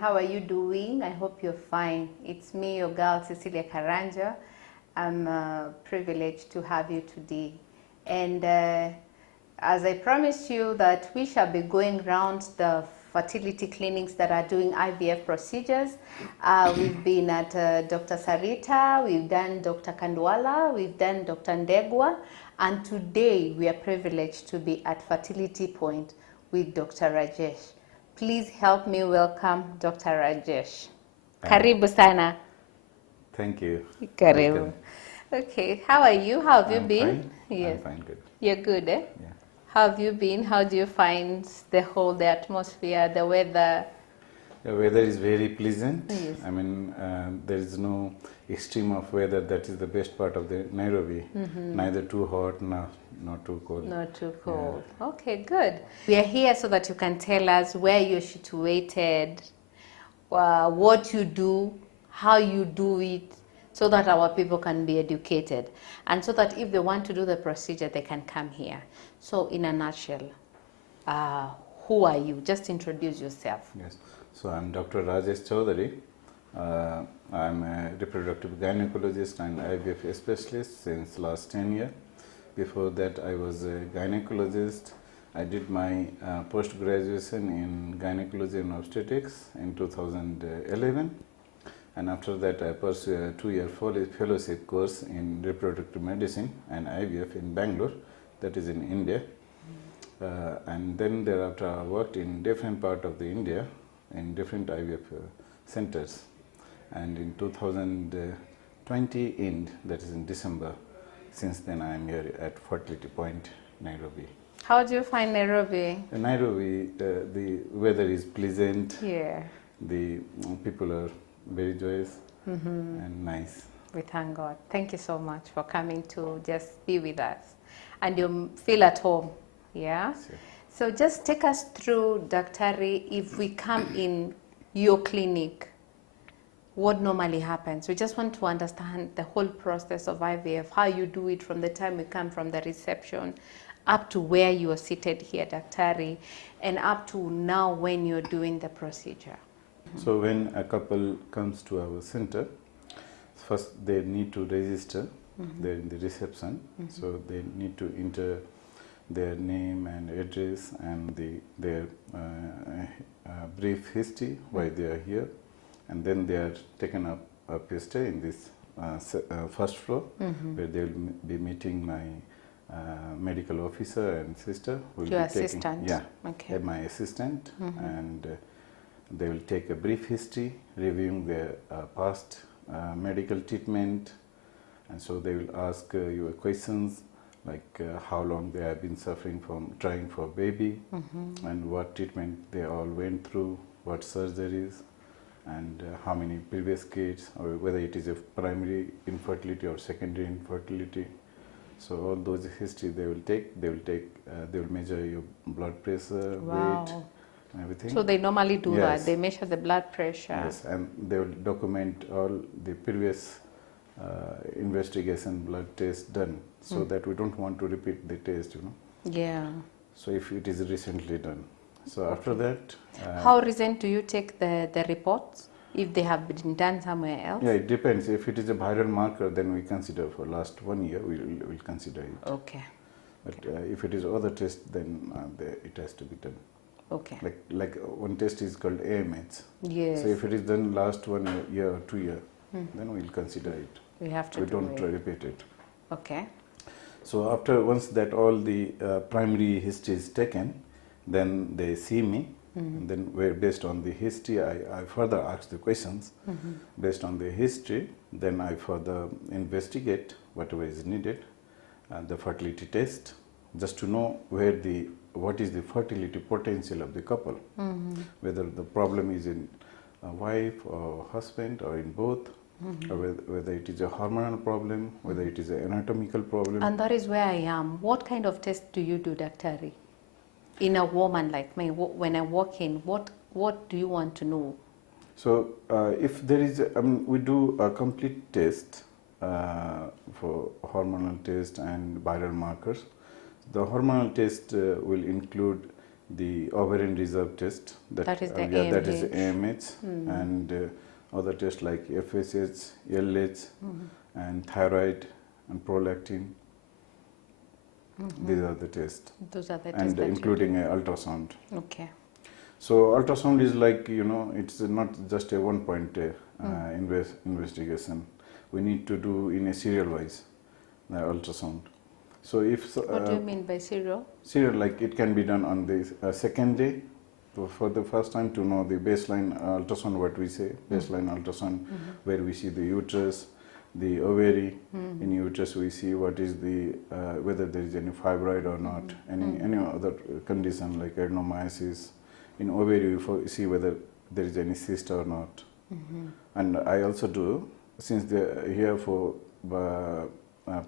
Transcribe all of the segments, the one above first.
How are you doing? I hope you're fine. It's me, your girl, Cecelia Karanja. I'm privileged to have you today. And as I promised you that we shall be going around the fertility clinics that are doing IVF procedures. We've been at Dr. Sarita, we've done Dr. Kandwala, we've done Dr. Ndegwa, and today we are privileged to be at Fertility Point with Dr. Rajesh. Please help me welcome Dr. Rajesh. Karibu sana. Thank you. Karibu. Welcome. Okay, how are you? How have you I'm been? fine. Yes. I'm fine, good. You're good, eh? Yeah. How have you been? How do you find the atmosphere, the weather? The weather is very pleasant. Yes. I mean, there is no extreme of weather. That is the best part of the Nairobi. Neither too hot, not too cold. Not too cold. Yeah. Okay, good. We are here so that you can tell us where you're situated, what you do, how you do it, so that our people can be educated. And so that if they want to do the procedure, they can come here. So in a nutshell, who are you? Just introduce yourself. Yes. So I'm Dr. Rajesh Chaudhary. I'm a reproductive gynecologist and IVF specialist since last 10 years. Before that, I was a gynecologist. I did my post-graduation in gynecology and obstetrics in 2011. And after that, I pursued a 2-year fellowship course in reproductive medicine and IVF in Bangalore, that is in India. And then thereafter, I worked in different parts of the India in different IVF centers. And in 2020 end, that is in December, since then I am here at Fertility Point, Nairobi. How do you find Nairobi? In Nairobi, the weather is pleasant. Yeah. The people are very joyous and nice. We thank God. Thank you so much for coming to just be with us. And you feel at home, yeah? Sure. So just take us through, Daktari, if we come in your clinic, what normally happens? We just want to understand the whole process of IVF, how you do it from the time we come from the reception up to where you are seated here, Daktari, and up to now when you're doing the procedure. So when a couple comes to our center, first they need to register. They're in the reception, so they need to enter their name and address and their brief history, why they are here, and then they are taken up a stay in this first floor, where they will be meeting my medical officer and sister. Who will Your be assistant? Yeah, Okay. my assistant, and they will take a brief history, reviewing their past medical treatment, and so they will ask you questions like how long they have been suffering from trying for baby, and what treatment they all went through, what surgeries, and how many previous kids, or whether it is a primary infertility or secondary infertility. So all those history they will take. They will measure your blood pressure, Wow. weight, and everything. So they normally do Yes. that. They measure the blood pressure. Yes, and they will document all the previous investigation blood tests done, so that we don't want to repeat the test, Yeah. So if it is recently done. So after that... How recent do you take the reports? If they have been done somewhere else? Yeah, it depends. If it is a viral marker, then we consider for last 1 year, we'll consider it. Okay. But if it is other test, then it has to be done. Okay. Like one test is called AMH. Yes. So if it is done last 1 year or 2 years, then we'll consider it. We have to We do don't it. repeat it. Okay. So after once that all the primary history is taken, then they see me, and then based on the history, I further ask the questions. Based on the history, then I further investigate whatever is needed, the fertility test, just to know what is the fertility potential of the couple, whether the problem is in a wife or husband or in both, or whether it is a hormonal problem, whether it is an anatomical problem. And that is where I am. What kind of test do you do, Daktari? In a woman like me, when I walk in, what do you want to know? So if there is, we do a complete test for hormonal test and viral markers. The hormonal test will include the ovarian reserve test. That is the that is AMH. AMH, and other tests like FSH, LH, and thyroid and prolactin. These are the tests. Those are the tests And that you including a ultrasound. do. Okay. So ultrasound is like, it's not just a one-point investigation. We need to do in a serial wise ultrasound. So if What do you mean by serial? serial, like it can be done on the second day, for the first time, to know the baseline ultrasound, what we say, baseline ultrasound, where we see the uterus, the ovary. In uterus we see what is the whether there is any fibroid or not, any other condition like adenomyosis. In ovary we see whether there is any cyst or not. And I also do, since they are here for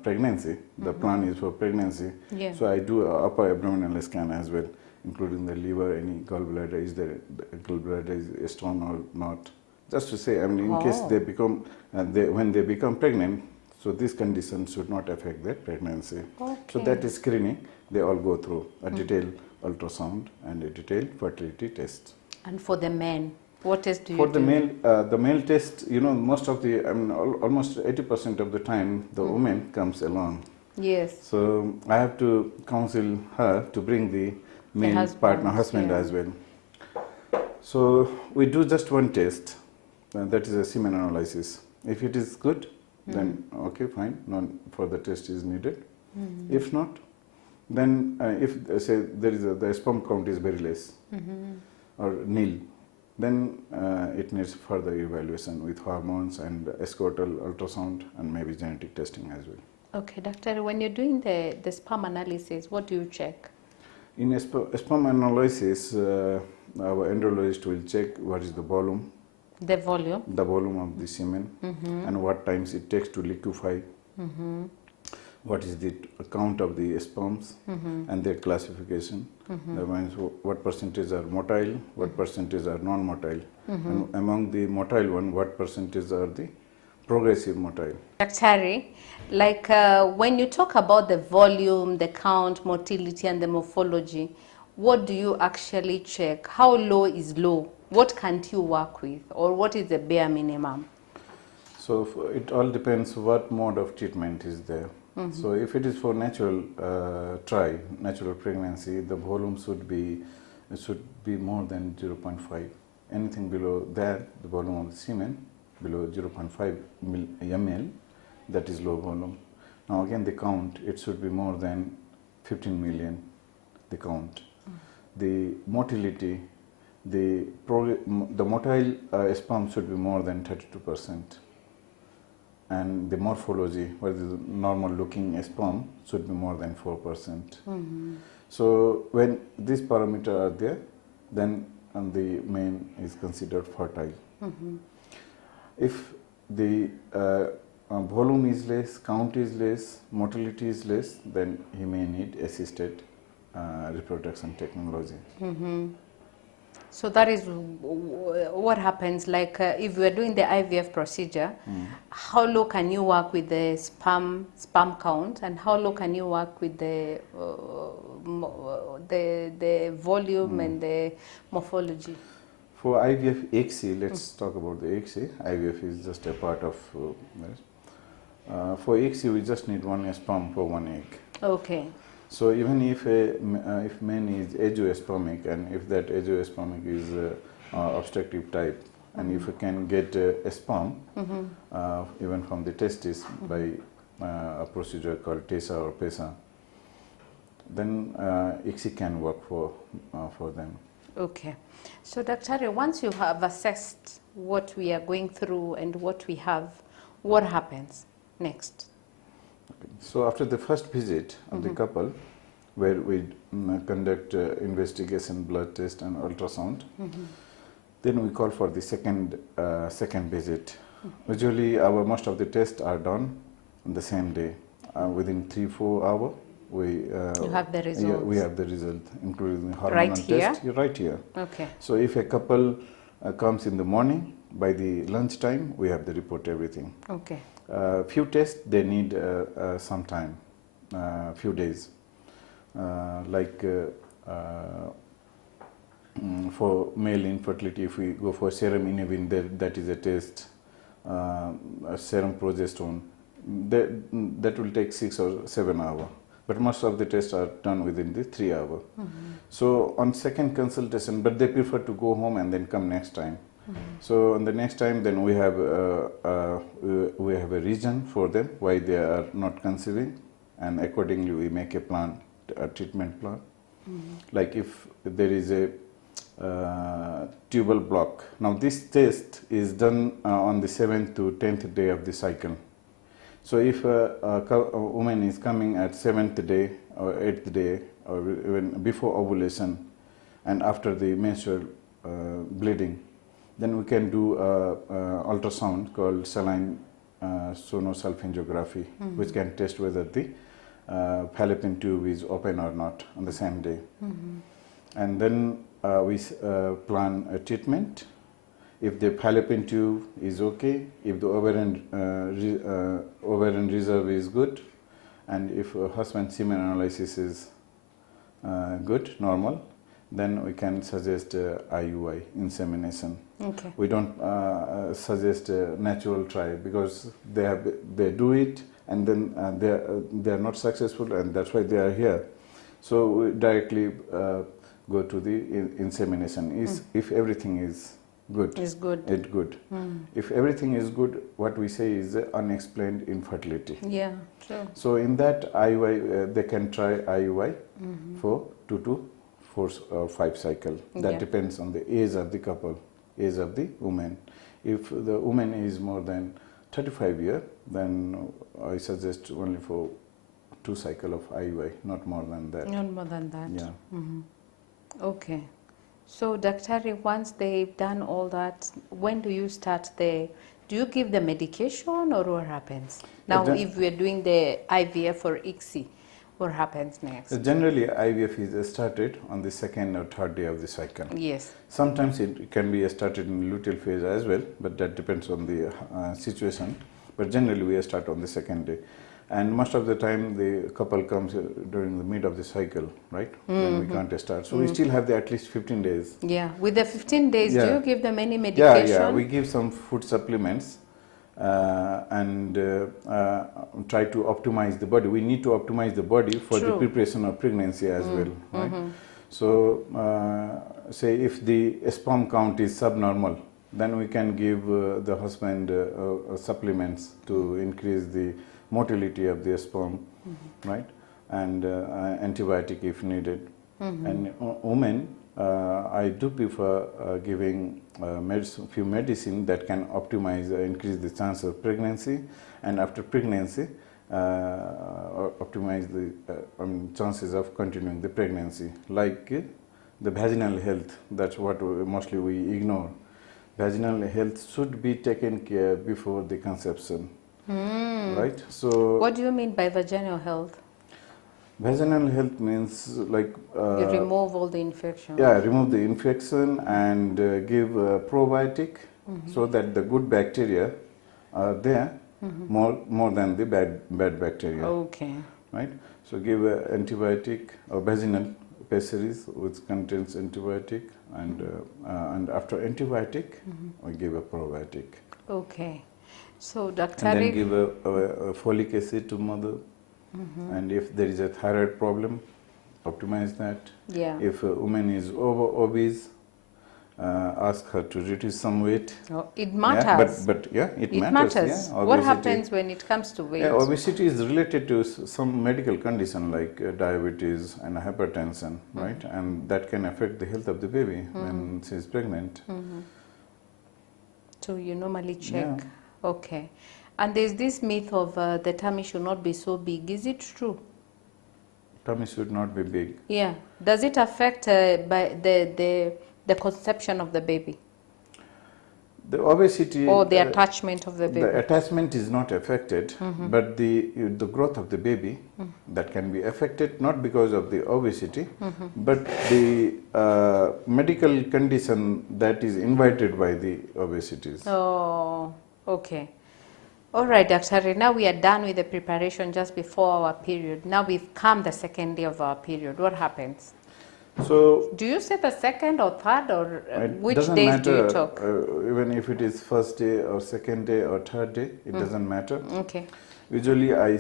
pregnancy, the plan is for pregnancy, Yeah. so I do a upper abdominal scan as well, including the liver, any gallbladder, is there gallbladder is stone or not, just to say, I mean, in case they become when they become pregnant, so this condition should not affect their pregnancy. Okay. So that is screening. They all go through a detailed ultrasound and a detailed fertility test. And for the men, what test do you For do? the male test, most of the, almost 80% of the time, the woman comes along. Yes. So I have to counsel her to bring the male partner, husband yeah. as well. So we do just one test, that is a semen analysis. If it is good, then okay, fine, no further test is needed. If not, then if say there is the sperm count is very less or nil, then it needs further evaluation with hormones and escortal ultrasound and maybe genetic testing as well. Okay, doctor, when you're doing the sperm analysis, what do you check? In a sperm analysis, our embryologist will check what is the volume. The volume. The volume of the semen, and what times it takes to liquefy. What is the count of the sperms and their classification. That means what percentage are motile, what percentage are non-motile, and among the motile one, what percentage are the progressive motile. Dr. Like when you talk about the volume, the count, motility, and the morphology, what do you actually check? How low is low? What can't you work with? Or what is the bare minimum? So it all depends what mode of treatment is there. So if it is for natural natural pregnancy, the volume should be more than 0.5. Anything below that, the volume of the semen, below 0.5 ml, that is low volume. Now again the count, it should be more than 15 million, the count. The motility, the motile sperm should be more than 32%. And the morphology, what is normal looking sperm, should be more than 4%. So when these parameters are there, then the man is considered fertile. If the volume is less, count is less, motility is less, then he may need assisted reproduction technology. So that is what happens, like if we are doing the IVF procedure, how low can you work with the sperm count, and how low can you work with the volume and the morphology? For IVF ICSI, let's talk about the ICSI. IVF is just a part of this. For ICSI, we just need one sperm for one egg. Okay. So even if man is azoospermic, and if that azoospermic is obstructive type, and if we can get a sperm even from the testis by a procedure called TESA or PESA, then ICSI can work for them. Okay. So Dr. once you have assessed what we are going through and what we have, what happens next? So after the first visit of the couple, where we conduct investigation, blood test and ultrasound, then we call for the second visit. Usually most of the tests are done on the same day. Within 3-4 hours, you have the results. Yeah, we have the result, including the hormonal test. Right here. Okay. So if a couple comes in the morning, by the lunchtime, we have the report, everything. Okay. Few tests, they need some time, few days. Like for male infertility, if we go for serum inhibin, that is a test, a serum progesterone, that will take 6 or 7 hours. But most of the tests are done within the 3 hours. So on second consultation, but they prefer to go home and then come next time. So on the next time, then we have a reason for them why they are not conceiving, and accordingly we make a plan, a treatment plan. Like if there is a tubal block. Now this test is done on the 7th to 10th day of the cycle. So if a woman is coming at 7th day or 8th day or even before ovulation and after the menstrual bleeding, then we can do ultrasound called saline sonosulfingography, which can test whether the fallopian tube is open or not on the same day. And then we plan a treatment. If the fallopian tube is okay, if the ovarian reserve is good, and if husband semen analysis is good, normal, then we can suggest IUI, insemination. Okay. We don't suggest natural try, because they do it and then they are not successful, and that's why they are here. So we directly go to the insemination. If everything is good. It's good. It's good. If everything is good, what we say is unexplained infertility. Yeah, true. So in that IUI, they can try IUI for 2 to 4 or 5 cycles. That depends on the age of the couple, age of the woman. If the woman is more than 35 years, then I suggest only for 2 cycles of IUI, not more than that. Not more than that. Yeah. Okay. So, Daktari, once they've done all that, when do you start do you give the medication or what happens? Now, if we're doing the IVF or ICSI, what happens next? Generally, IVF is started on the 2nd or 3rd day of the cycle. Yes. Sometimes it can be started in luteal phase as well, but that depends on the situation. But generally, we start on the 2nd day. And most of the time, the couple comes during the mid of the cycle, right? When we can't start. So we still have at least 15 days. Yeah. With the 15 days, do you give them any medication? Yeah. We give some food supplements and try to optimize the body. We need to optimize the body for the preparation of pregnancy as well, right? So say if the sperm count is subnormal, then we can give the husband supplements to increase the motility of the sperm, right? And antibiotic if needed. And women, I do prefer giving few medicine that can optimize, increase the chance of pregnancy, and after pregnancy, optimize the chances of continuing the pregnancy. Like the vaginal health, that's what mostly we ignore. Vaginal health should be taken care before the conception. Right? So what do you mean by vaginal health? Vaginal health means like you remove all the infection. Yeah, remove the infection and give probiotic so that the good bacteria are there more than the bad bacteria. Okay. Right? So give antibiotic or vaginal pessaries which contains antibiotic, and after antibiotic we give a probiotic. Okay. So, Dr. And then give a folic acid to mother. And if there is a thyroid problem, optimize that. Yeah. If a woman is obese, ask her to reduce some weight. Oh, it matters. Yeah, but it matters. Yeah, what happens when it comes to weight? Yeah, obesity is related to some medical condition like diabetes and hypertension, right? And that can affect the health of the baby when she is pregnant. So you normally check. Yeah. Okay. And there's this myth of the tummy should not be so big. Is it true? Tummy should not be big. Yeah. Does it affect by the conception of the baby? The obesity or the attachment of the baby? The attachment is not affected, but the growth of the baby that can be affected not because of the obesity, but the medical condition that is invited by the obesities. Oh, okay. All right, Dr. Now we are done with the preparation just before our period. Now we've come the 2nd day of our period. What happens? So Do you say the second or third, or it which doesn't days matter, do you talk? even if it is first day or second day or third day, it doesn't matter. Okay. Usually I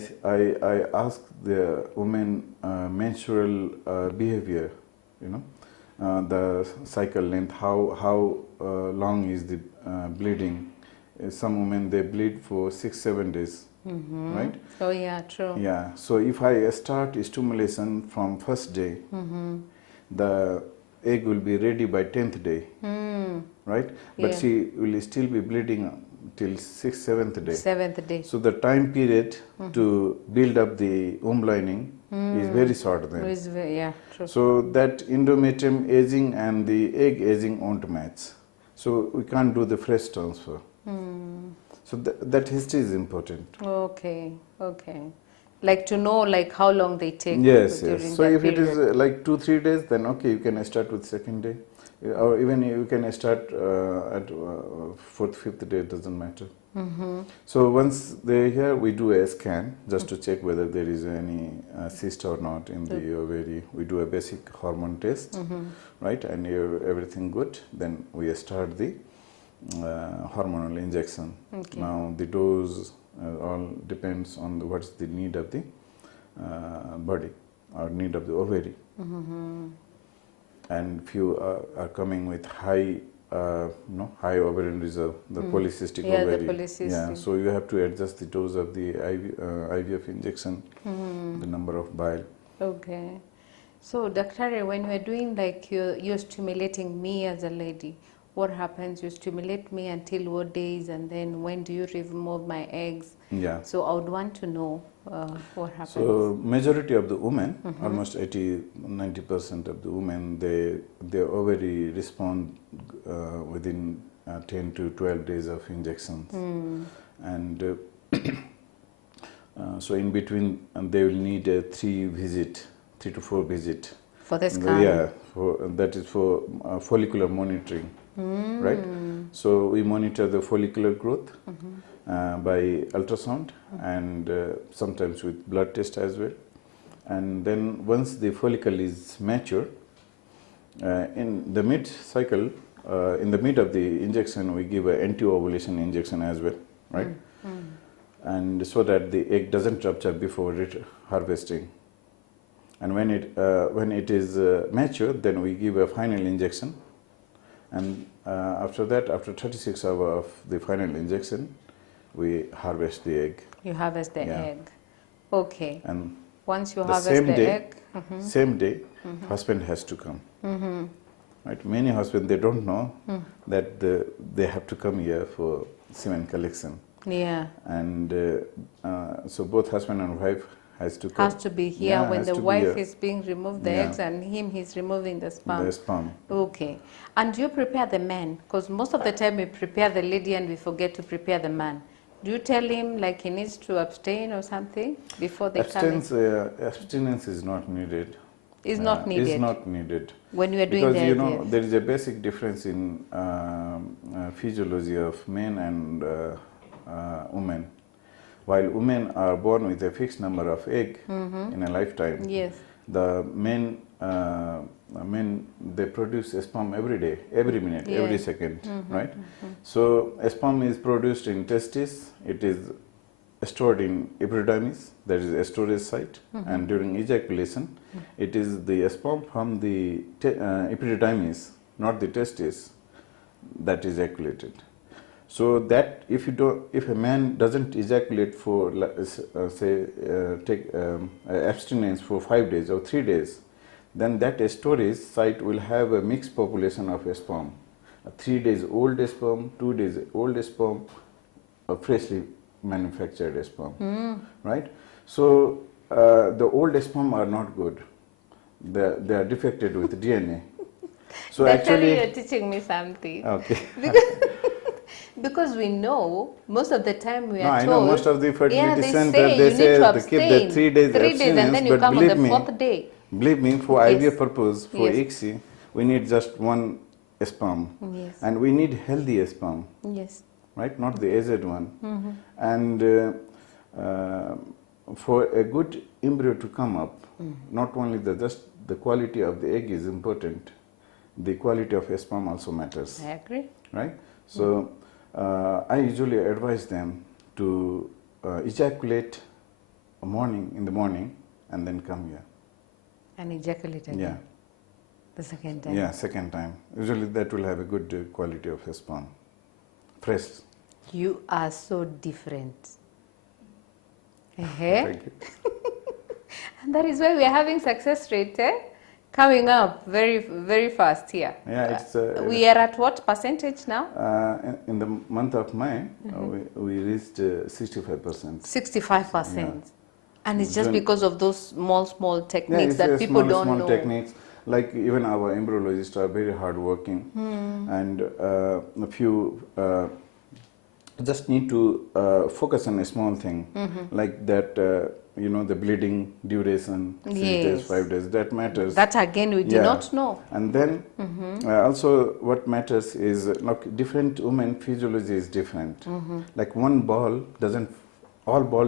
ask the women menstrual behavior, the cycle length, how long is the bleeding. Some women, they bleed for 6-7 days, right? Oh yeah, true. Yeah, so if I start stimulation from first day, the egg will be ready by 10th day, right? But Yeah. she will still be bleeding till 6th-7th day. 7th day. So the time period to build up the womb lining is very short then. Yeah, true. So that endometrium aging and the egg aging won't match. So we can't do the fresh transfer. So that history is important. Okay, okay. Like to know like how long they take. Yes, during yes. So that if it is period. like 2-3 days, then okay, you can start with second day, or even you can start at 4th-5th day. It doesn't matter. So once they're here, we do a scan just to check whether there is any cyst or not in the ovary. We do a basic hormone test, right? And if everything good, then we start the hormonal injection. Okay. Now the dose all depends on what's the need of the body or need of the ovary. And few are coming with high high ovarian reserve, the polycystic Yeah, the ovary. polycystic. Yeah, so you have to adjust the dose of the IVF injection, the number of bile. Okay. So, Dr. when we're doing like you're stimulating me as a lady, what happens? You stimulate me until what days, and then when do you remove my eggs? Yeah. So I would want to know what happens. So majority of the women, almost 80-90% of the women, their ovary respond within 10 to 12 days of injections, and so in between they will need a 3 to 4 visit. For the scan? Yeah, that is for follicular monitoring, right? So we monitor the follicular growth by ultrasound and sometimes with blood test as well. And then once the follicle is mature, in the mid-cycle, in the mid of the injection, we give an anti-ovulation injection as well, right? And so that the egg doesn't rupture before harvesting. And when it is mature, then we give a final injection. And after that, after 36 hours of the final injection, we harvest the egg. You harvest the Yeah. egg. Okay. And once you the harvest same the day, egg, same day, husband has to come. Right? Many husbands, they don't know that they have to come here for semen collection. yeah, And so both husband and wife has to come. has to be here Yeah, when has the to be wife here. is being removed the Yeah. eggs, and he's removing the sperm. The sperm. Okay. And do you prepare the man? Because most of the time we prepare the lady and we forget to prepare the man. Do you tell him like he needs to abstain or something before they come in? Abstinence is not needed. Is not needed. Is not needed. When you are doing Because the you know IVF. there is a basic difference in physiology of men and women. While women are born with a fixed number of eggs in a lifetime, Yes. the men they produce a sperm every day, every minute, Yeah. every second, right? So a sperm is produced in testis. It is stored in epididymis, that is a storage site, and during ejaculation, it is the sperm from the epididymis, not the testis, that is ejaculated. So that if a man doesn't ejaculate for take abstinence for 5 days or 3 days, then that storage site will have a mixed population of sperm. 3 days old sperm, 2 days old sperm, or freshly manufactured sperm, right? So the old sperm are not good. They are defected with DNA. So actually, you're teaching me something. okay. Because we know most of the time we No, are I told. know most of the fertility they center, say they you say need to they keep abstain. the 3 days 3 days, and then abstinence, you but come on the believe me, 4th day. believe me, for Yes. IVF purpose, for Yes. ICSI, we need just one sperm. Yes. And we need healthy sperm, Yes. right? Not the aged one. And for a good embryo to come up, not only just the quality of the egg is important, the quality of sperm also matters. I agree. Right? So I usually advise them to ejaculate in the morning and then come here. And ejaculate again. Yeah. The second time. Yeah, second time. Usually that will have a good quality of sperm. Fresh. You are so different. Thank you. And that is why we are having success rate coming up very, very fast here. Yeah, it's we are at what percentage now? in the month of May, we reached 65%. 65%. Yeah. And it's just because of those small techniques yeah, that people don't small know. Techniques. Like even our embryologists are very hard working, and a few just need to focus on a small thing, like that. The bleeding duration, 6 days, 5 days, that matters. That again we do not know. And then also what matters is different women physiology is different. Like all ball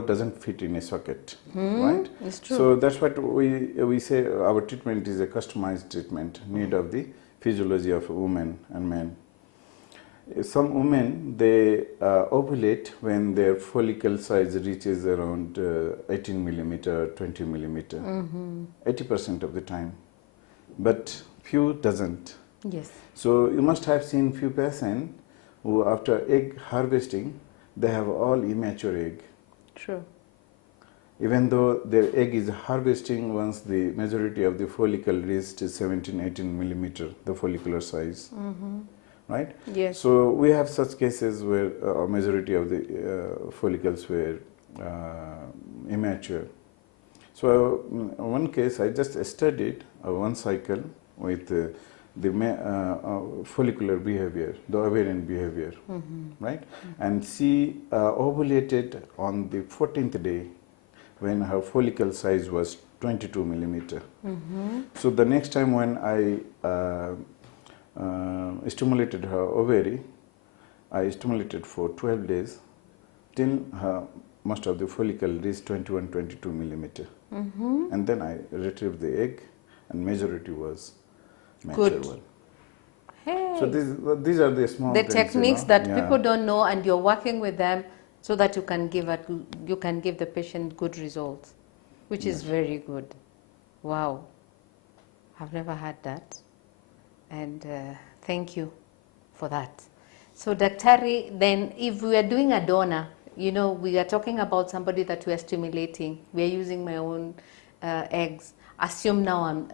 doesn't fit in a socket, right? It's true. So that's what we say our treatment is a customized treatment, need of the physiology of women and men. Some women, they ovulate when their follicle size reaches around 18 millimeter, 20 millimeter, 80% of the time. But few doesn't. Yes. So you must have seen few patients who after egg harvesting, they have all immature egg. True. Even though their egg is harvesting once the majority of the follicle reached 17, 18 millimeter, the follicular size. Right? Yes. So we have such cases where a majority of the follicles were immature. So one case I just studied one cycle with the follicular behavior, the ovarian behavior, right? And she ovulated on the 14th day when her follicle size was 22 millimeter. So the next time when I stimulated her ovary, I stimulated for 12 days till most of the follicle reached 21, 22 millimeter. And then I retrieved the egg and majority was mature one. Hey. So these are the small things, techniques that people don't know, and you're working with them so that you can give the patient good results, which is very good. Wow. I've never had that. And thank you for that. So Daktari, then if we are doing a donor, we are talking about somebody that we are stimulating. We are using my own eggs. Assume now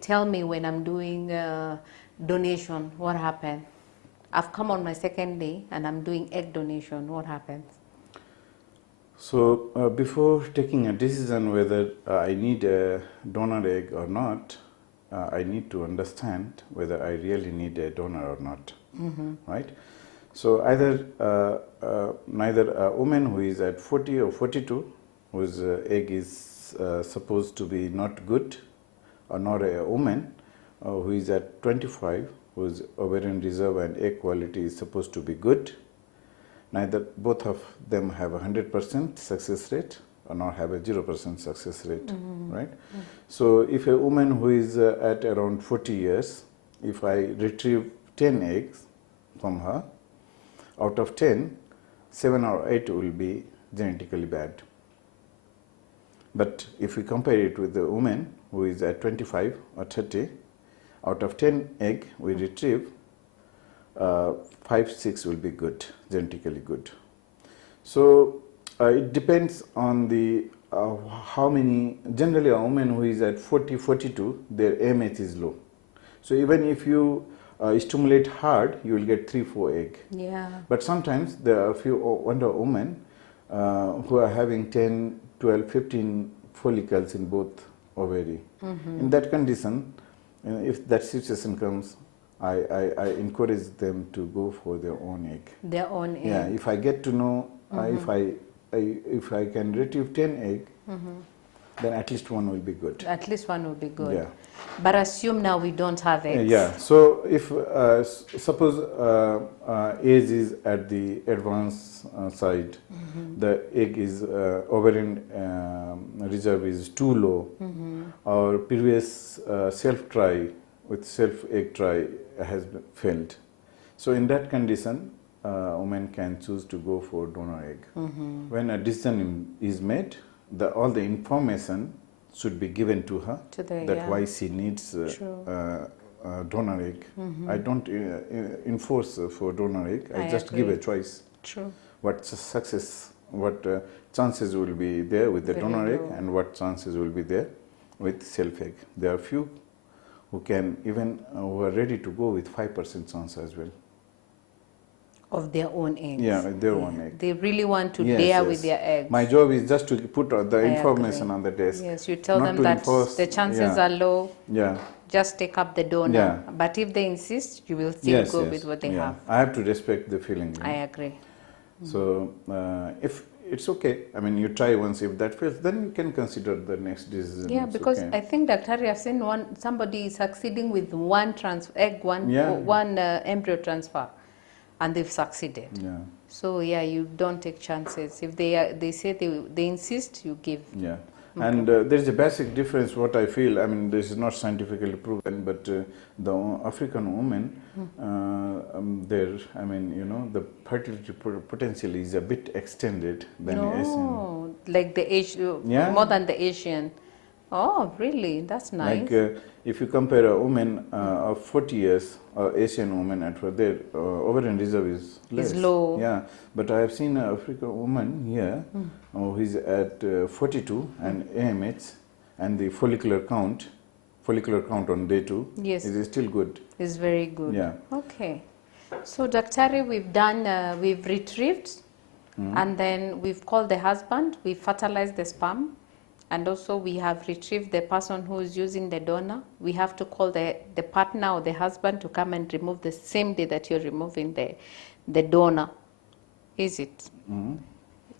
tell me when I'm doing donation, what happens? I've come on my second day and I'm doing egg donation, what happens? So before taking a decision whether I need a donor egg or not, I need to understand whether I really need a donor or not, right? So either neither a woman who is at 40 or 42, whose egg is supposed to be not good, or not a woman who is at 25, whose ovarian reserve and egg quality is supposed to be good. Neither both of them have a 100% success rate or not have a 0% success rate, right? So if a woman who is at around 40 years, if I retrieve 10 eggs from her, out of 10, 7 or 8 will be genetically bad. But if we compare it with the woman who is at 25 or 30, out of 10 egg we retrieve, 5, 6 will be good, genetically good. So it depends on the how many. Generally, a woman who is at 40, 42, their AMH is low. So even if you stimulate hard, you will get 3, 4 egg. Yeah. But sometimes there are a few wonder women who are having 10, 12, 15 follicles in both ovary. In that condition, if that situation comes, I encourage them to go for their own egg. Their own egg. Yeah, if I get to know if I can retrieve 10 egg, then at least one will be good. At least one will be good. Yeah. But assume now we don't have eggs. Yeah. So if suppose age is at the advanced side, the egg is ovarian reserve is too low, or previous self try with self egg try has failed. So in that condition, woman can choose to go for donor egg. When a decision is made, all the information should be given to her why she needs donor egg. I don't enforce for donor egg. I just give a choice. True. What success, what chances will be there with the donor egg, and what chances will be there with self egg. There are few who can even who are ready to go with 5% chance as well. Of their own eggs. Yeah, their own egg. They really want to dare with their eggs. My job is just to put the information on the desk. Yes, you tell them that the chances are low. Yeah. Just take up the donor. Yeah. But if they insist, you will still go with what they have. I have to respect the feeling. I agree. So if it's okay, I mean, you try once. If that fails, then you can consider the next decision. Yeah, because I think Daktari, I've seen somebody succeeding with one embryo transfer. And they've succeeded. Yeah. So yeah, you don't take chances. If they say they insist, you give. Yeah. Okay. And there's a basic difference. What I feel, I mean, this is not scientifically proven, but the African women, I mean, you know, the fertility potential is a bit extended than Asian. Like the Asian, more than the Asian. Oh, really? That's nice. Like if you compare a woman of 40 years, Asian woman, and for their ovarian reserve is less. Is low. Yeah, but I have seen an African woman here who is at 42 and AMH, and the follicular count on day 2 is still good. Is very good. Yeah. Okay. So Daktari, we've retrieved, and then we've called the husband, we've fertilized the sperm. And also we have retrieved the person who is using the donor. We have to call the partner or the husband to come and remove the same day that you're removing the donor. Is it?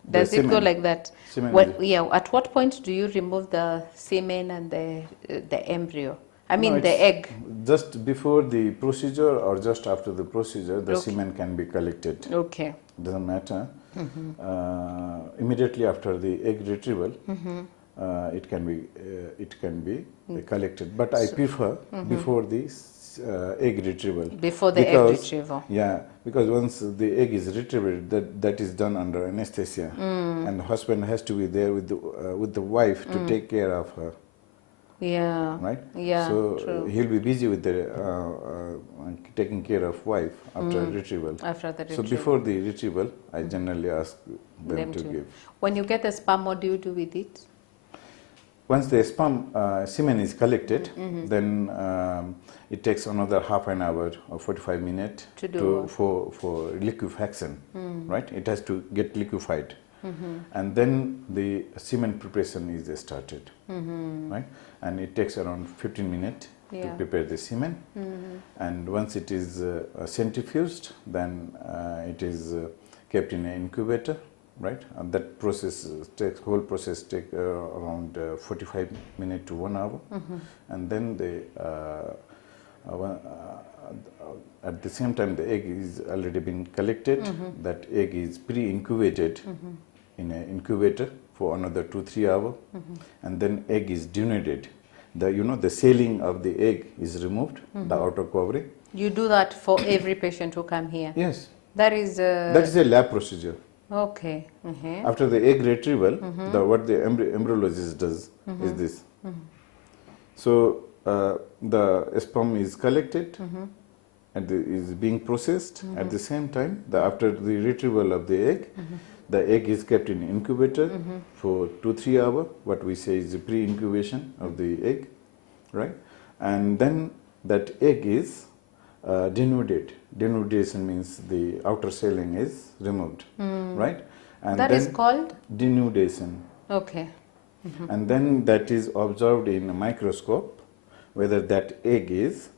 Does it go like that? At what point do you remove the semen and the embryo? I mean the egg. Just before the procedure or just after the procedure, the semen can be collected. Okay. Doesn't matter. Immediately after the egg retrieval, it can be collected, but I prefer before the egg retrieval. Before the egg retrieval. Yeah, because once the egg is retrieved, that is done under anesthesia, and the husband has to be there with the wife to take care of her. Yeah. Right. Yeah. So true. He'll be busy with the taking care of wife after retrieval. After the retrieval. So before the retrieval, I generally ask them to give. When you get the sperm, what do you do with it? Once the semen is collected, then it takes another half an hour or 45 minutes for liquefaction, right? It has to get liquefied, and then the semen preparation is started, right? And it takes around 15 minutes to prepare the semen, and once it is centrifuged, then it is kept in an incubator. Right, and that whole process takes around 45 minutes to 1 hour, and then at the same time the egg is already been collected. That egg is pre-incubated in an incubator for another 2-3 hours, and then egg is denuded. The sealing of the egg is removed, the outer covering. You do that for every patient who come here? Yes. That is a lab procedure. Okay. After the egg retrieval, what the embryologist does is this. So the sperm is collected and is being processed. At the same time, after the retrieval of the egg is kept in incubator for 2-3 hours. What we say is the pre-incubation of the egg, right? And then that egg is denuded. Denudation means the outer sealing is removed, right? And that is called? Denudation. Okay. And then that is observed in a microscope whether that egg is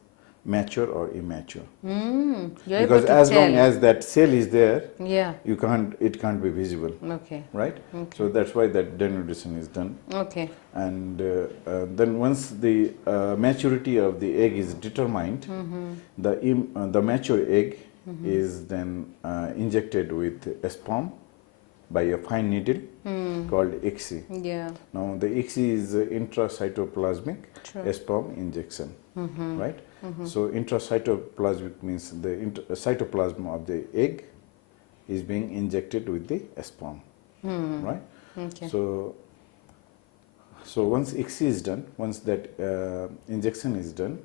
mature or immature. You're Because able to as tell. long as that cell is there, Yeah. it can't be visible. Okay. Right? Okay. So that's why that denudation is done. Okay. And then once the maturity of the egg is determined, the mature egg is then injected with a sperm by a fine needle called ICSI. Yeah. Now the ICSI is intracytoplasmic True. sperm injection, right? So intracytoplasmic means the cytoplasm of the egg is being injected with the sperm, right? Okay. So once ICSI is done, once that injection is done,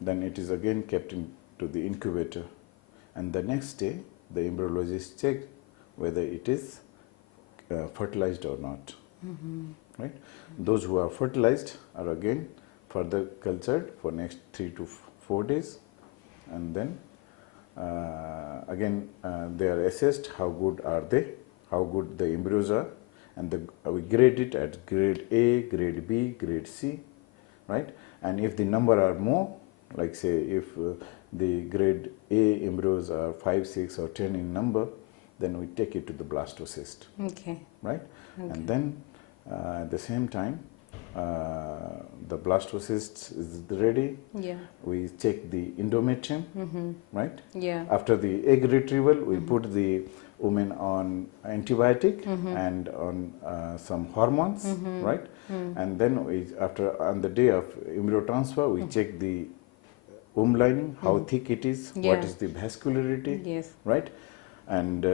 then it is again kept into the incubator, and the next day the embryologist check whether it is fertilized or not. Right? Those who are fertilized are again further cultured for next 3 to 4 days, and then again they are assessed how good are they, how good the embryos are, and we grade it at grade A, grade B, grade C, right? And if the number are more, like say if the grade A embryos are 5, 6 or 10 in number, then we take it to the blastocyst. Okay. Right? Okay. And then at the same time, the blastocyst is ready. Yeah. We check the endometrium, right? Yeah. After the egg retrieval, we put the woman on antibiotic and on some hormones, right? And then on the day of embryo transfer, we check the womb lining, how thick it is, what is the vascularity, Yes. right? And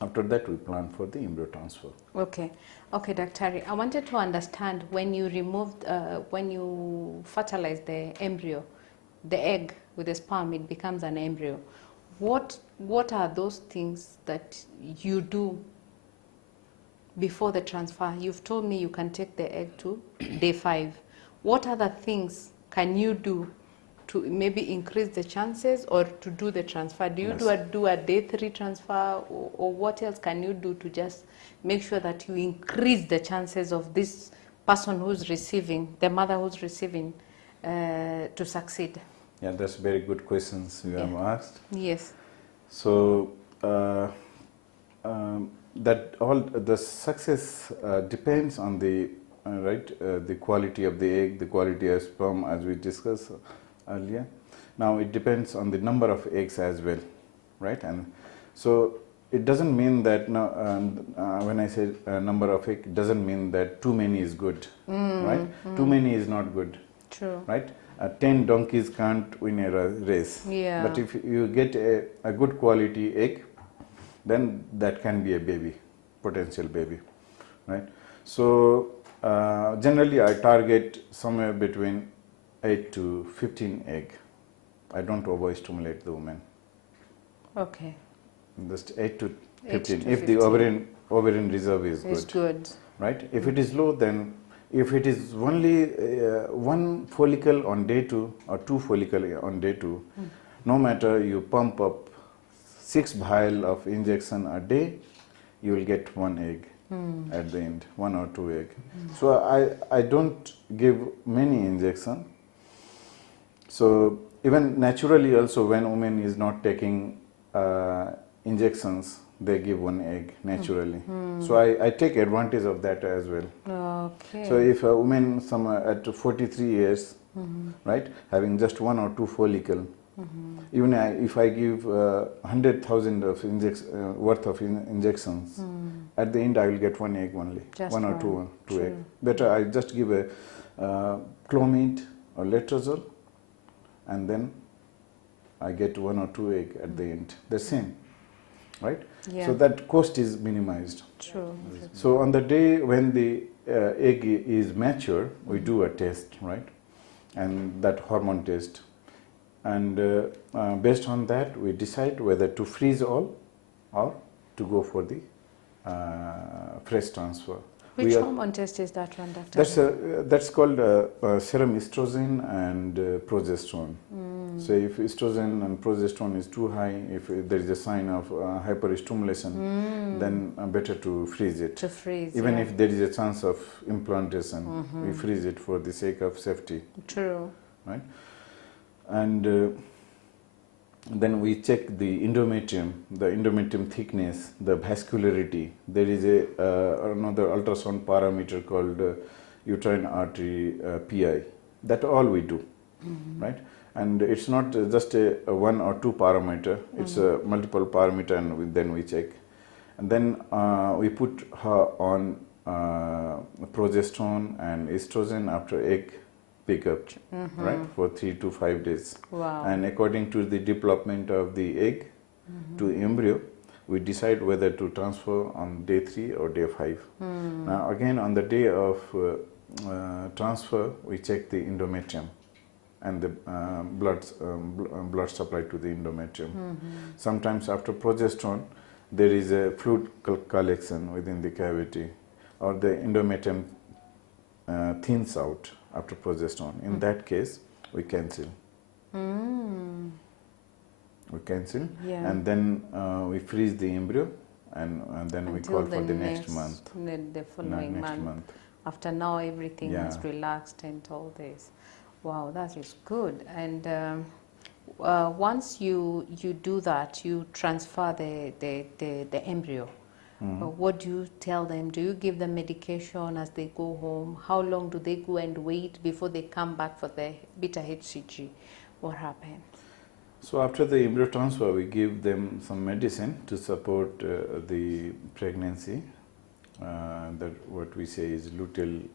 after that, we plan for the embryo transfer. Okay. Okay, Dr. I wanted to understand when you removed, when you fertilize the embryo, the egg with the sperm, it becomes an embryo. What are those things that you do before the transfer? You've told me you can take the egg to day 5. What other things can you do to maybe increase the chances or to do the transfer? Do you do a day 3 transfer, or what else can you do to just make sure that you increase the chances of this person who's receiving, the mother who's receiving, to succeed? Yeah, that's very good questions you have asked. Yes. So that all the success depends on the the quality of the egg, the quality of sperm, as we discussed earlier. Now it depends on the number of eggs as well, right? And so it doesn't mean that when I say number of eggs, it doesn't mean that too many is good, right? Too many is not good. True. Right? 10 donkeys can't win a race. Yeah. But if you get a good quality egg, then that can be a baby, potential baby, right? So generally I target somewhere between 8 to 15 egg. I don't overstimulate the woman. Okay. Just 8 to 15. 8 to if 15. the ovarian reserve is It's good. good. Right? If it is low, then if it is only 1 follicle on day 2 or 2 follicle on day 2, no matter you pump up 6 vial of injection a day, you will get 1 egg at the end, 1 or 2 egg. So I don't give many injection. So even naturally also, when woman is not taking injections, they give 1 egg naturally. So I take advantage of that as well. Okay. So if a woman at 43 years, right, having just 1 or 2 follicle, even if I give 100,000 of worth of injections, at the end I will get 1 egg only, Just 1 or one. 2 egg. Better I just give a clomid or letrozole, and then I get 1 or 2 egg at the end. The same, right? Yeah. So that cost is minimized. True. So on the day when the egg is mature, we do a test, right? And that hormone test. And based on that, we decide whether to freeze all or to go for the fresh transfer. Which hormone test is that one, Doctor? That's called serum estrogen and progesterone. So if estrogen and progesterone is too high, if there is a sign of hyperstimulation, then better to freeze it. To freeze, Even yeah. if there is a chance of implantation, we freeze it for the sake of safety. True. Right? And then we check the endometrium thickness, the vascularity. There is another ultrasound parameter called uterine artery PI. That all we do, right? And it's not just a one or two parameter. It's a multiple parameter, and then we check. And then we put her on progesterone and estrogen after egg pickup, right, for 3 to 5 days. Wow. And according to the development of the egg to embryo, we decide whether to transfer on day 3 or day 5. Now again, on the day of transfer, we check the endometrium and the blood supply to the endometrium. Sometimes after progesterone, there is a fluid collection within the cavity, or the endometrium thins out after progesterone. In that case, we cancel. We cancel, and then we freeze the embryo, and then we call for the next month. The following month. After now, everything is relaxed and all this. Wow, that is good. And once you do that, you transfer the embryo. What do you tell them? Do you give them medication as they go home? How long do they go and wait before they come back for the beta HCG? What happens? So after the embryo transfer, we give them some medicine to support the pregnancy. That what we say is luteal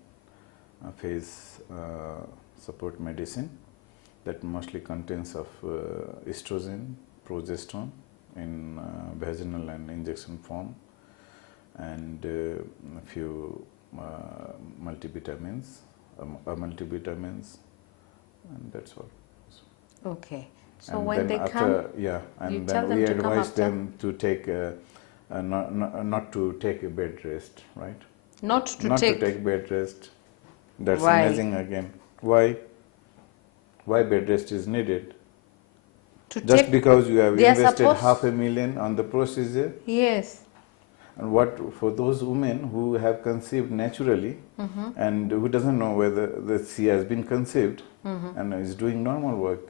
phase support medicine, that mostly contains of estrogen, progesterone in vaginal and injection form, and a few multivitamins, and that's all. Okay. So and when they come, and then we advise them to take not to take a bed rest, right? Not to take bed rest. That's Why? amazing again. Why bed rest is needed? Just because you have invested $500,000 on the procedure. Yes. And what for those women who have conceived naturally and who doesn't know whether she has been conceived and is doing normal work.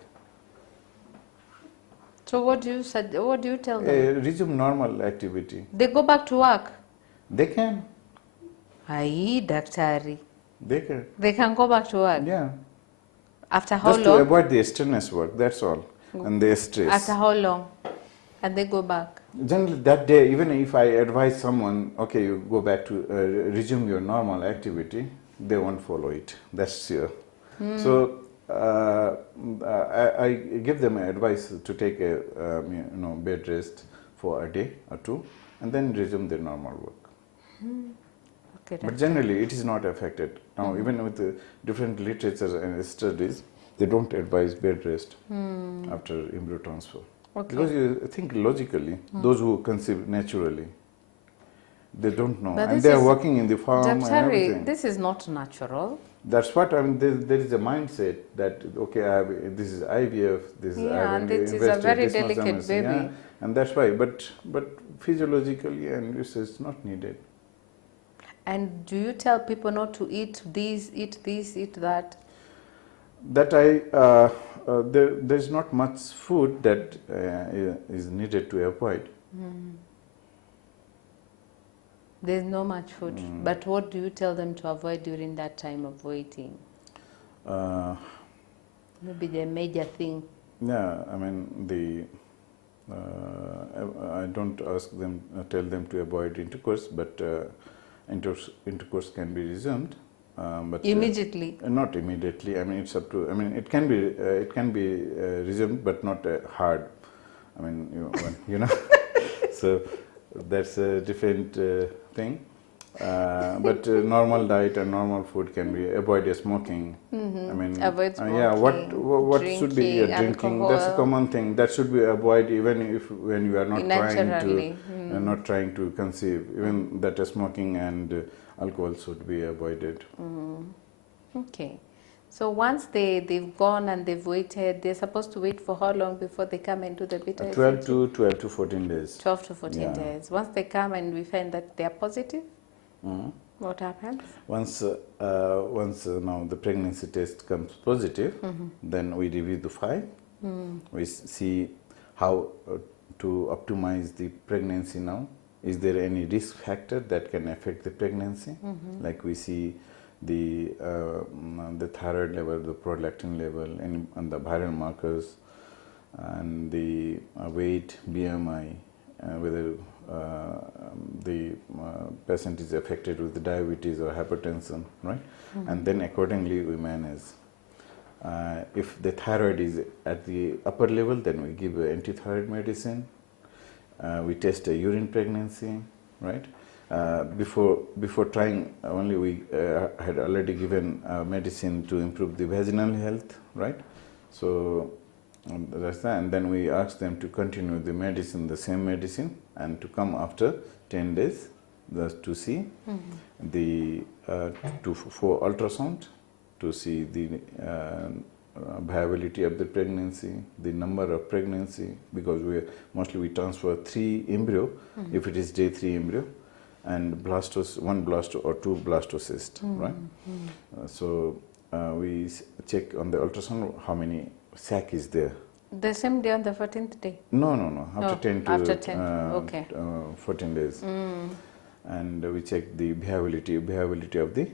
So what do you tell them? Resume normal activity. They go back to work. They can. Aye, daktari. They can. They can go back to work. Yeah. After how long? Just to avoid the strenuous work. That's all. And the stress. After how long? And they go back. Generally, that day, even if I advise someone, okay, you go back to resume your normal activity, they won't follow it. That's sure. So I give them advice to take a bed rest for a day or two, and then resume their normal work. Okay, but generally, it is not affected. Now, even with the different literature and studies, they don't advise bed rest after embryo transfer. Okay. Because you think logically, those who conceive naturally, they don't know. But and they are working in the farm and everything. This is not natural. That's what I mean. There is a mindset that, okay, this is IVF, this is a very delicate baby. Yeah, and that's why. But physiologically, and this is not needed. And do you tell people not to eat this, eat that? That there's not much food that is needed to avoid. There's no much food. But what do you tell them to avoid during that time of waiting? Maybe the major thing. Yeah, I mean I don't tell them to avoid intercourse, but intercourse can be resumed. But immediately? Not immediately. I mean, it's up to. I mean, it can be resumed, but not hard. I mean, you know. So that's a different thing. But normal diet and normal food can be avoid smoking. I mean, avoid smoking. What should be drinking? Alcohol. That's a common thing. That should be avoided even when you are not trying to conceive. Even that smoking and alcohol should be avoided. Okay. So once they've gone and they've waited, they're supposed to wait for how long before they come into the beta? 12 to 14 days. 12 to 14 days. Once they come and we find that they are positive, What happens? Once now the pregnancy test comes positive, then we review the file. We see how to optimize the pregnancy now. Is there any risk factor that can affect the pregnancy? Like we see the thyroid level, the prolactin level, and the viral markers, and the weight, BMI, whether the patient is affected with diabetes or hypertension, right? And then accordingly we manage. If the thyroid is at the upper level, then we give anti-thyroid medicine. We test a urine pregnancy, right? Before trying, only we had already given medicine to improve the vaginal health, right? So that's that. And then we ask them to continue the medicine, the same medicine, and to come after 10 days to see the for ultrasound, to see the viability of the pregnancy, the number of pregnancy, because we transfer 3 embryo if it is day 3 embryo, and one blasto or 2 blastocysts, right? So we check on the ultrasound how many sac is there. The same day on the 14th day? No. After 10 okay. 14 days. And we check the viability of the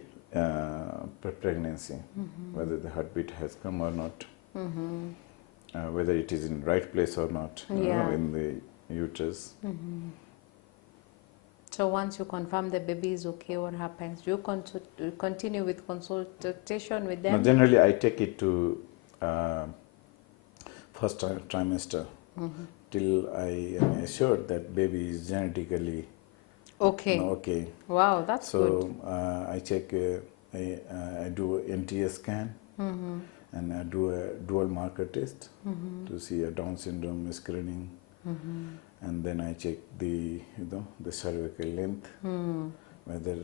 pregnancy, whether the heartbeat has come or not, whether it is in right place or not, in the uterus. So once you confirm the baby is okay, what happens? Do you continue with consultation with them? No, generally I take it to first trimester till I am assured that baby is genetically okay. Wow, that's good. So I check, I do NTA scan, and I do a dual marker test to see a Down syndrome screening, and then I check the cervical length, whether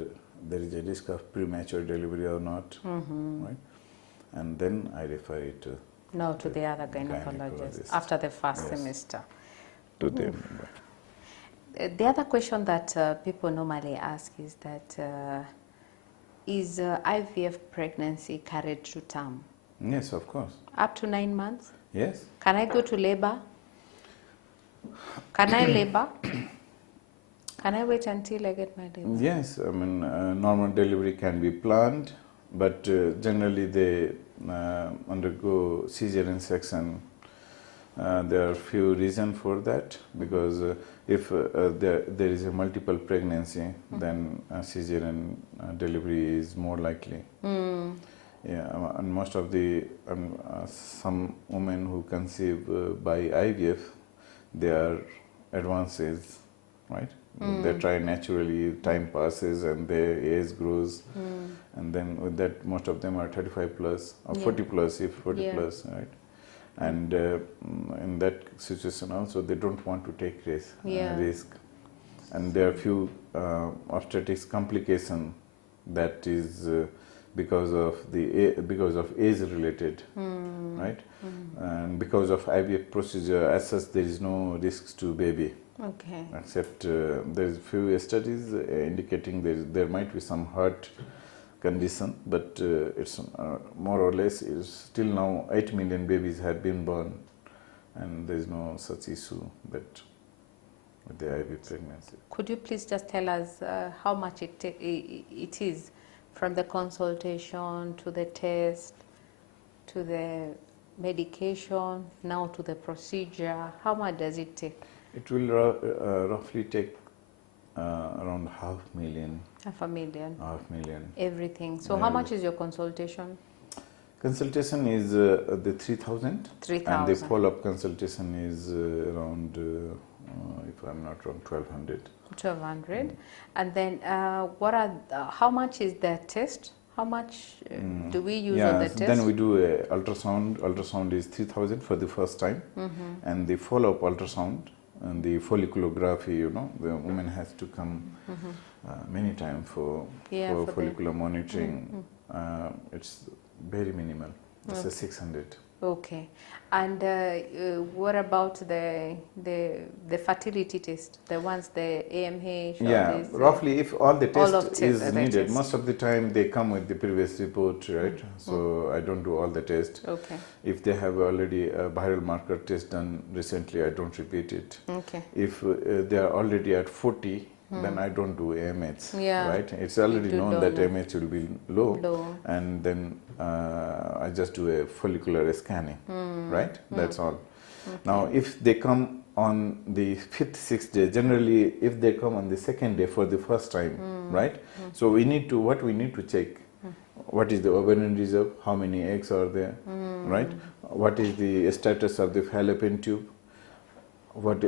there is a risk of premature delivery or not, right? And then I refer it to the other gynecologist after the first semester. To them. The other question that people normally ask is that is IVF pregnancy carried to term? Yes, of course. Up to 9 months? Yes. Can I go to labor? Can I labor? Can I wait until I get my labor? Yes, I mean normal delivery can be planned, but generally they undergo cesarean section. There are few reasons for that, because if there is a multiple pregnancy, then cesarean delivery is more likely. And most of the some women who conceive by IVF, they are advances, right? They try naturally, time passes and their age grows, and then with that most of them are 35 plus or 40 plus, if 40 plus, right? And in that situation also they don't want to take risk, and there are few obstetrics complication that is because of age related, right? And because of IVF procedure as such, there is no risks to baby. Okay. Except there is few studies indicating there might be some heart condition, but it's more or less is till now 8 million babies have been born, and there is no such issue that with the IVF pregnancy. Could you please just tell us how much it is from the consultation to the test to the medication now to the procedure? How much does it take? It will roughly take around $500,000. $500,000. Everything. So how much is your consultation? Consultation is the 3,000. 3,000. And the follow-up consultation is around, if I'm not wrong, 1,200. 1,200. And then how much is the test? How much do we use on the test? Then we do a ultrasound. Ultrasound is 3,000 for the first time, and the follow-up ultrasound and the folliculography, the woman has to come many times for follicular monitoring. It's very minimal. It's a 600. Okay. And what about the fertility test, the ones the AMH? Yeah, roughly if all the all test is needed, test. most of the time they come with the previous report, right? So I don't do all the test. Okay. If they have already a viral marker test done recently, I don't repeat it. Okay. If they are already at 40, then I don't do AMH, Yeah. right? It's already known that AMH will be low. And then I just do a follicular scanning, right? That's all. Okay. Now, if they come on the 5th, 6th day, generally if they come on the 2nd day for the first time, right? So we need to check, what is the ovarian reserve, how many eggs are there, right? What is the status of the fallopian tube,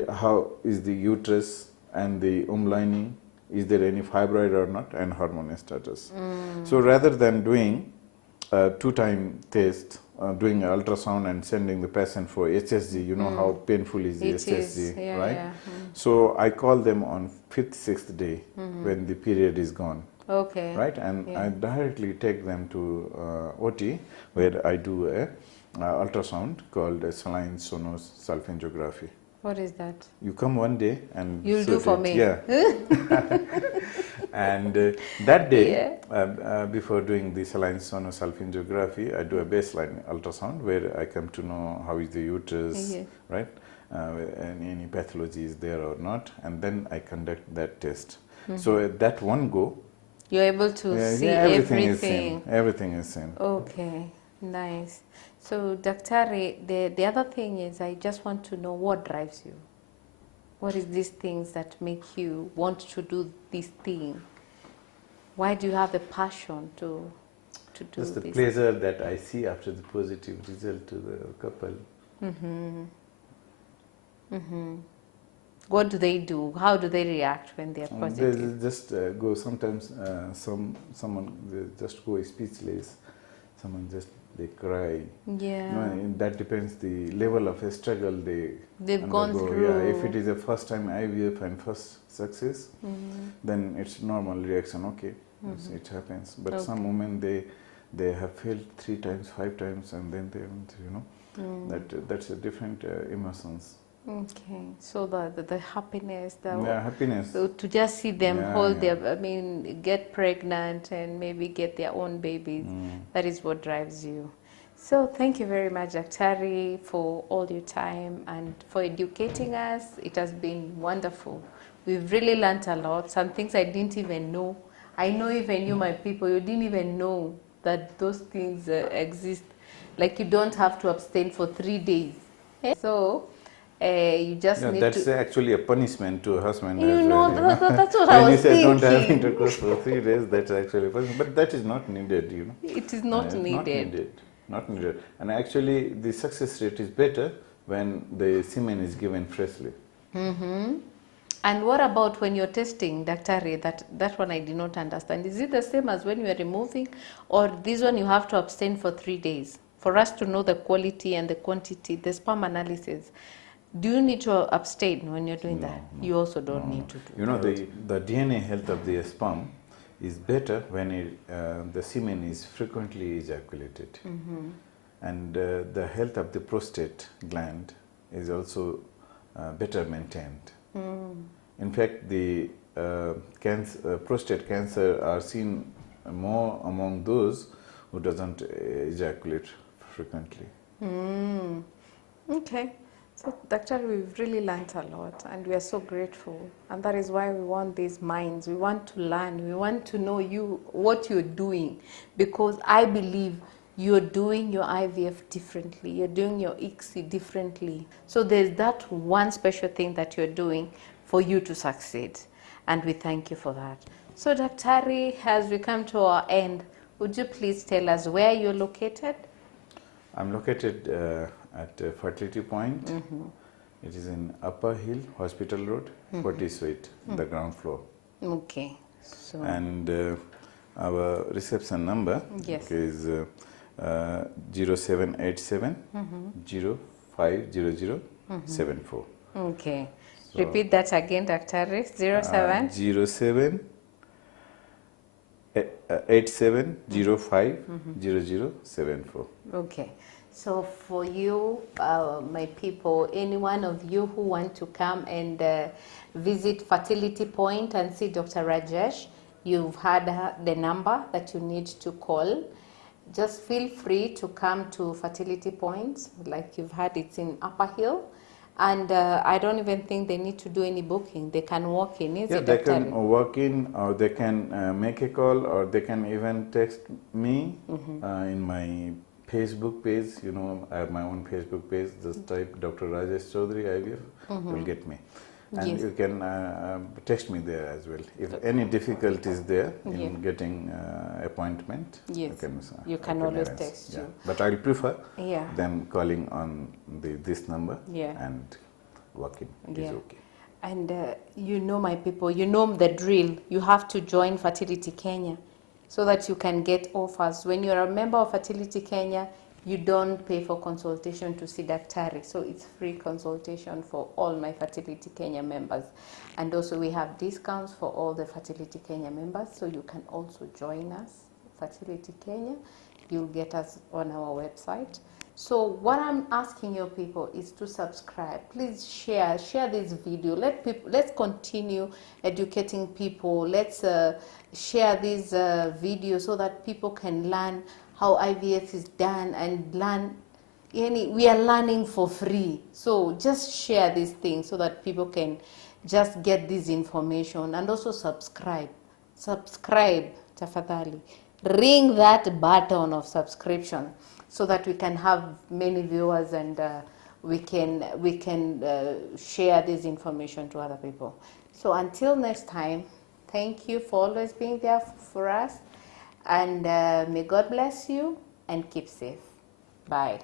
how is the uterus and the lining, is there any fibroid or not, and hormone status. So rather than doing a 2-time test, doing an ultrasound and sending the patient for HSG, you know how painful is the HSG, right? Yeah. So I call them on 5th, 6th day when the period is gone. Okay. Right, and I directly take them to OT, where I do a ultrasound called a saline sonos self-angiography. What is that? You come one day and you'll do for me. Yeah. And that day, before doing the saline sonos self-angiography, I do a baseline ultrasound where I come to know how is the uterus, right? Any pathology is there or not, and then I conduct that test. So at that one go, you're able to see everything. Is seen. Everything is seen. Okay, nice. So, Daktari, the other thing is, I just want to know what drives you. What is these things that make you want to do this thing? Why do you have the passion to do this? Just the pleasure that I see after the positive result to the couple. What do they do? How do they react when they are positive? They just go, sometimes someone they just go speechless, someone just they cry. Yeah. That depends the level of a struggle they've gone through. Yeah, if it is a first time IVF and first success, then it's normal reaction. Okay, it happens. But some women they have failed 3 times, 5 times, and then they that's a different emotions. Okay, so the happiness, happiness. So to just see them hold their, get pregnant and maybe get their own babies, that is what drives you. So thank you very much, Daktari, for all your time and for educating us. It has been wonderful. We've really learnt a lot. Some things I didn't even know. I know even you, my people, you didn't even know that those things exist. Like you don't have to abstain for 3 days. So you just need that's actually a punishment to a husband. That's what I was thinking. When you say don't have intercourse for 3 days, that's actually a punishment. But that is not needed, It is not needed. Not needed. And actually, the success rate is better when the semen is given freshly. And what about when you're testing, Daktari? That one I did not understand. Is it the same as when you are removing, or this one you have to abstain for 3 days for us to know the quality and the quantity, the sperm analysis? Do you need to abstain when you're doing that? No, you also don't need to do the DNA health of the sperm is better when the semen is frequently ejaculated. And the health of the prostate gland is also better maintained. In fact, the prostate cancer are seen more among those who doesn't ejaculate frequently. Okay. So, Doctor, we've really learned a lot and we are so grateful. And that is why we want these minds. We want to learn. We want to know what you're doing. Because I believe you're doing your IVF differently. You're doing your ICSI differently. So there's that one special thing that you're doing for you to succeed. And we thank you for that. So, Daktari, as we come to our end, would you please tell us where you're located? I'm located at Fertility Point. It is in Upper Hill, Hospital Road, 40 Suite, the ground floor. Okay. So and our reception number is 0787 050074. Okay. So repeat that again, Dr. 07 8705 0074. Okay. So for you, my people, any one of you who want to come and visit Fertility Point and see Dr. Rajesh, you've had the number that you need to call. Just feel free to come to Fertility Point, like you've had, it's in Upper Hill. And I don't even think they need to do any booking. They can walk in, is it, they Dr. can walk in, or they can make a call, or they can even text me in my Facebook page. You know, I have my own Facebook page. Just type Dr. Rajesh Chaudhary IVF, you'll get me. And Yes. you can text me there as well. If any difficulties there in getting appointment, Yes. You can always arrange. text you. But I'll prefer Yeah. them calling on this number and walking is okay. And you know, my people, you know the drill. You have to join Fertility Kenya so that you can get offers. When you're a member of Fertility Kenya, you don't pay for consultation to see Daktari. So it's free consultation for all my Fertility Kenya members. And also we have discounts for all the Fertility Kenya members. So you can also join us, Fertility Kenya. You'll get us on our website. So what I'm asking you people is to subscribe. Please share this video. Let's continue educating people. Let's share this video so that people can learn how IVF is done and learn. We are learning for free. So just share this thing so that people can just get this information, and also subscribe. Subscribe, tafadhali. Ring that button of subscription so that we can have many viewers and we can share this information to other people. So until next time, thank you for always being there for us, and may God bless you and keep safe. Bye.